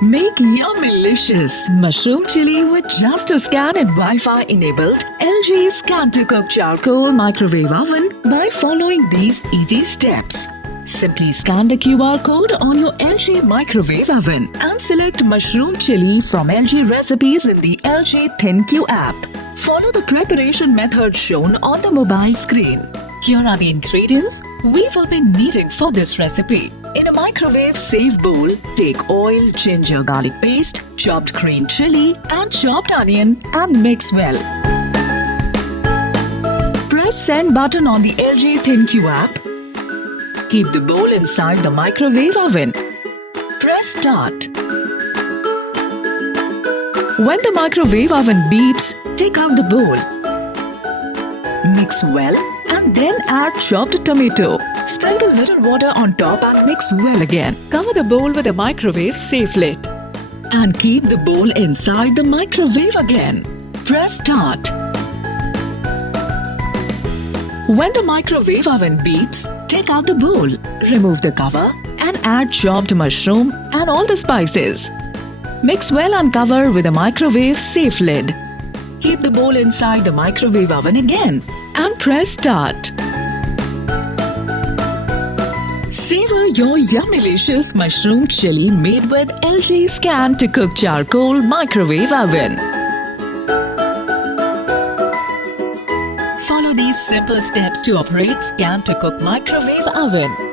Make yummy-licious mushroom chili with just a scan and Wi-Fi enabled LG Scan to Cook Charcoal Microwave Oven by following these easy steps. Simply scan the QR code on your LG microwave oven and select mushroom chili from LG recipes in the LG ThinQ app. Follow the preparation method shown on the mobile screen. Here are the ingredients we will be needing for this recipe. In a microwave-safe bowl, take oil, ginger garlic paste, chopped green chili and chopped onion and mix well. Press send button on the LG ThinQ app. Keep the bowl inside the microwave oven. Press start. When the microwave oven beeps, take out the bowl. Mix well and then add chopped tomato. Sprinkle little water on top and mix well again. Cover the bowl with a microwave-safe lid. And keep the bowl inside the microwave again. Press start. When the microwave oven beeps, take out the bowl. Remove the cover and add chopped mushroom and all the spices. Mix well and cover with a microwave-safe lid. Keep the bowl inside the microwave oven again and press start. Savor your yummy-licious mushroom chili made with LG Scan to Cook Charcoal Microwave Oven. Follow these simple steps to operate Scan to Cook Microwave Oven.